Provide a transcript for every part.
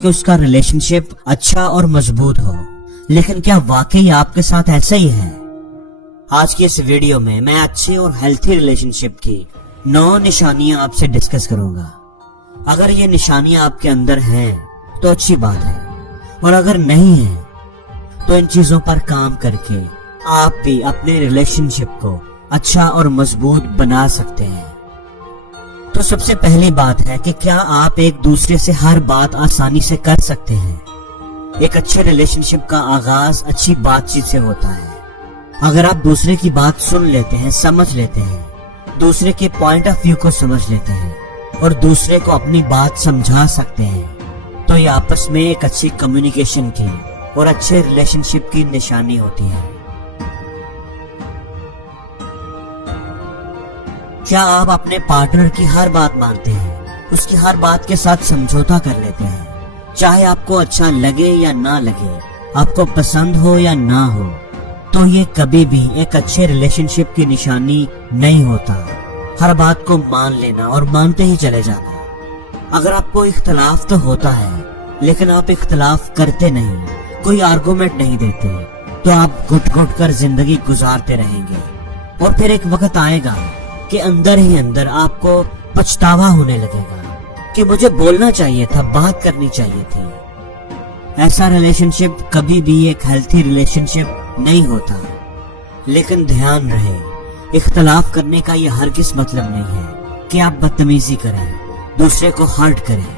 کہ اس کا ریلیشنشپ اچھا اور مضبوط ہو، لیکن کیا واقعی آپ کے ساتھ ایسا ہی ہے؟ آج کی اس ویڈیو میں اچھے اور ہیلتھی ریلیشنشپ کی 9 نشانیاں آپ سے ڈسکس کروں گا۔ اگر یہ نشانیاں آپ کے اندر ہیں تو اچھی بات ہے، اور اگر نہیں ہیں تو ان چیزوں پر کام کر کے آپ بھی اپنے ریلیشنشپ کو اچھا اور مضبوط بنا سکتے ہیں۔ تو سب سے پہلی بات ہے کہ کیا آپ ایک دوسرے سے ہر بات آسانی سے کر سکتے ہیں؟ ایک اچھے ریلیشنشپ کا آغاز اچھی بات چیت سے ہوتا ہے۔ اگر آپ دوسرے کی بات سن لیتے ہیں، سمجھ لیتے ہیں، دوسرے کے پوائنٹ آف ویو کو سمجھ لیتے ہیں اور دوسرے کو اپنی بات سمجھا سکتے ہیں تو یہ آپس میں ایک اچھی کمیونیکیشن کی اور اچھے ریلیشنشپ کی نشانی ہوتی ہے۔ کیا آپ اپنے پارٹنر کی ہر بات مانتے ہیں، اس کی ہر بات کے ساتھ سمجھوتا کر لیتے ہیں، چاہے آپ کو اچھا لگے یا نہ لگے، آپ کو پسند ہو یا نہ ہو؟ تو یہ کبھی بھی ایک اچھے ریلیشنشپ کی نشانی نہیں ہوتا۔ ہر بات کو مان لینا اور مانتے ہی چلے جانا۔ اگر آپ کو اختلاف تو ہوتا ہے لیکن آپ اختلاف کرتے نہیں، کوئی آرگومنٹ نہیں دیتے، تو آپ گھٹ گھٹ کر زندگی گزارتے رہیں گے اور پھر ایک وقت آئے گا کہ اندر ہی اندر آپ کو پچھتاوا ہونے لگے گا کہ مجھے بولنا چاہیے تھا، بات کرنی چاہیے تھی۔ ایسا ریلیشنشپ کبھی بھی ایک ہیلتھی ریلیشنشپ نہیں ہوتا۔ لیکن دھیان رہے، اختلاف کرنے کا یہ ہرگز مطلب نہیں ہے کہ آپ بدتمیزی کریں، دوسرے کو ہرٹ کریں۔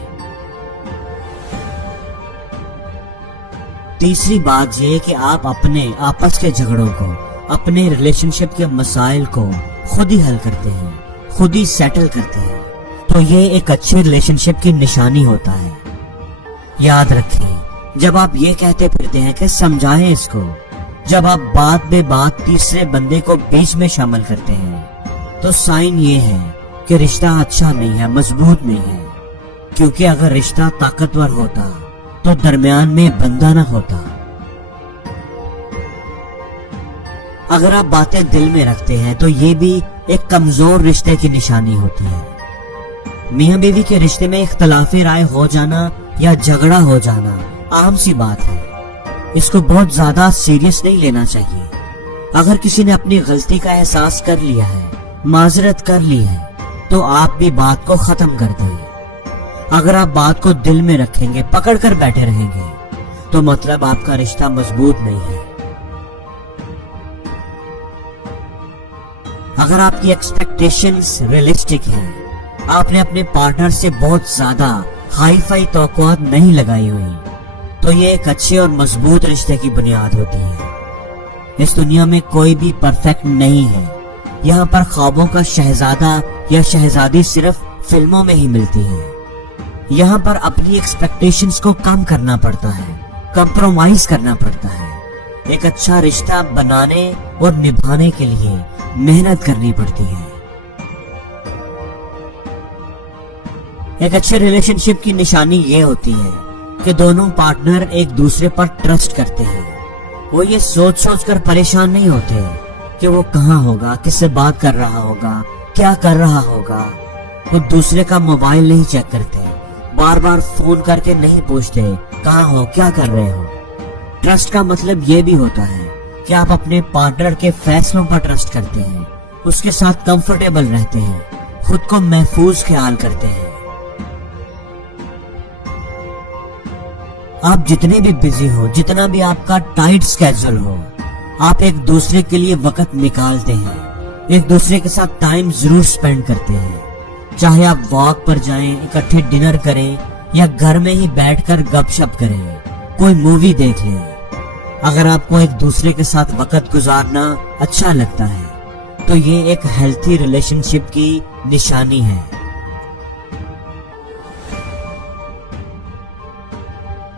تیسری بات یہ کہ آپ اپنے آپس کے جھگڑوں کو، اپنے ریلیشنشپ کے مسائل کو خود ہی حل کرتے ہیں، خود ہی سیٹل کرتے ہیں، تو یہ ایک اچھے ریلیشنشپ کی نشانی ہوتا ہے۔ یاد رکھیں، جب آپ یہ کہتے پھرتے ہیں کہ سمجھائیں اس کو، جب آپ بات بے بات تیسرے بندے کو بیچ میں شامل کرتے ہیں، تو سائن یہ ہے کہ رشتہ اچھا نہیں ہے، مضبوط نہیں ہے۔ کیونکہ اگر رشتہ طاقتور ہوتا تو درمیان میں بندہ نہ ہوتا۔ اگر آپ باتیں دل میں رکھتے ہیں تو یہ بھی ایک کمزور رشتے کی نشانی ہوتی ہے۔ میاں بیوی کے رشتے میں اختلاف رائے ہو جانا یا جھگڑا ہو جانا عام سی بات ہے، اس کو بہت زیادہ سیریس نہیں لینا چاہیے۔ اگر کسی نے اپنی غلطی کا احساس کر لیا ہے، معذرت کر لی ہے، تو آپ بھی بات کو ختم کر دیں۔ اگر آپ بات کو دل میں رکھیں گے، پکڑ کر بیٹھے رہیں گے، تو مطلب آپ کا رشتہ مضبوط نہیں ہے۔ اگر آپ کی ایکسپیکٹیشنز ریئلسٹک ہیں، آپ نے اپنے پارٹنر سے بہت زیادہ ہائی فائی توقعات نہیں لگائی ہوئی، تو یہ ایک اچھے اور مضبوط رشتے کی بنیاد ہوتی ہے۔ اس دنیا میں کوئی بھی پرفیکٹ نہیں ہے، یہاں پر خوابوں کا شہزادہ یا شہزادی صرف فلموں میں ہی ملتی ہے۔ یہاں پر اپنی ایکسپیکٹیشنز کو کم کرنا پڑتا ہے، کمپرومائز کرنا پڑتا ہے۔ ایک اچھا رشتہ بنانے اور نبھانے کے لیے محنت کرنی پڑتی ہے۔ ایک اچھے ریلیشنشپ کی نشانی یہ ہوتی ہے کہ دونوں پارٹنر ایک دوسرے پر ٹرسٹ کرتے ہیں۔ وہ یہ سوچ سوچ کر پریشان نہیں ہوتے کہ وہ کہاں ہوگا، کس سے بات کر رہا ہوگا، کیا کر رہا ہوگا۔ وہ دوسرے کا موبائل نہیں چیک کرتے، بار بار فون کر کے نہیں پوچھتے کہاں ہو، کیا کر رہے ہو۔ ٹرسٹ کا مطلب یہ بھی ہوتا ہے کہ آپ اپنے پارٹنر کے فیصلوں پر ٹرسٹ کرتے ہیں، اس کے ساتھ کمفرٹیبل رہتے ہیں، خود کو محفوظ خیال کرتے ہیں۔ آپ جتنے بھی بزی ہو، جتنا بھی آپ کا ٹائٹ سکیجول ہو، آپ ایک دوسرے کے لیے وقت نکالتے ہیں، ایک دوسرے کے ساتھ ٹائم ضرور سپینڈ کرتے ہیں۔ چاہے آپ واک پر جائیں، اکٹھے ڈنر کریں یا گھر میں ہی بیٹھ کر گپ شپ کریں، کوئی مووی دیکھ لیں۔ اگر آپ کو ایک دوسرے کے ساتھ وقت گزارنا اچھا لگتا ہے تو یہ ایک ہیلتھی ریلیشنشپ کی نشانی ہے۔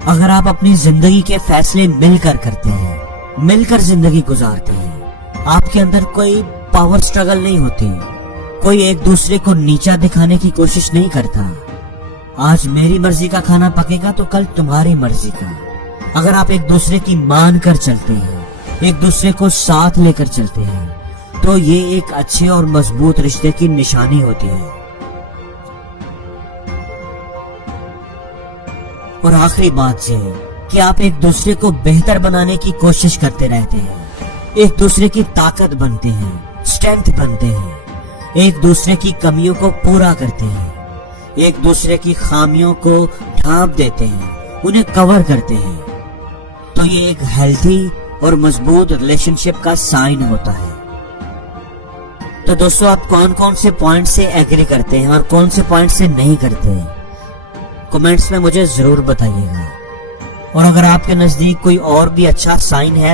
اگر آپ اپنی زندگی کے فیصلے مل کر کرتے ہیں، مل کر زندگی گزارتے ہیں، آپ کے اندر کوئی پاور سٹرگل نہیں ہوتی، کوئی ایک دوسرے کو نیچا دکھانے کی کوشش نہیں کرتا۔ آج میری مرضی کا کھانا پکے گا تو کل تمہاری مرضی کا۔ اگر آپ ایک دوسرے کی مان کر چلتے ہیں، ایک دوسرے کو ساتھ لے کر چلتے ہیں، تو یہ ایک اچھے اور مضبوط رشتے کی نشانی ہوتی ہے۔ اور آخری بات یہ ہے کہ آپ ایک دوسرے کو بہتر بنانے کی کوشش کرتے رہتے ہیں، ایک دوسرے کی طاقت بنتے ہیں، اسٹرینتھ بنتے ہیں، ایک دوسرے کی کمیوں کو پورا کرتے ہیں، ایک دوسرے کی خامیوں کو ڈھانپ دیتے ہیں، انہیں کور کرتے ہیں، تو یہ ایک ہیلتھی اور مضبوط ریلیشن شپ کا سائن ہوتا ہے۔ تو دوستو، آپ کون کون سے پوائنٹ سے ایگری کرتے ہیں اور کون سے پوائنٹ سے نہیں کرتے ہیں، کمنٹس میں مجھے ضرور بتائیے گا۔ اور اگر آپ کے نزدیک کوئی اور بھی اچھا سائن ہے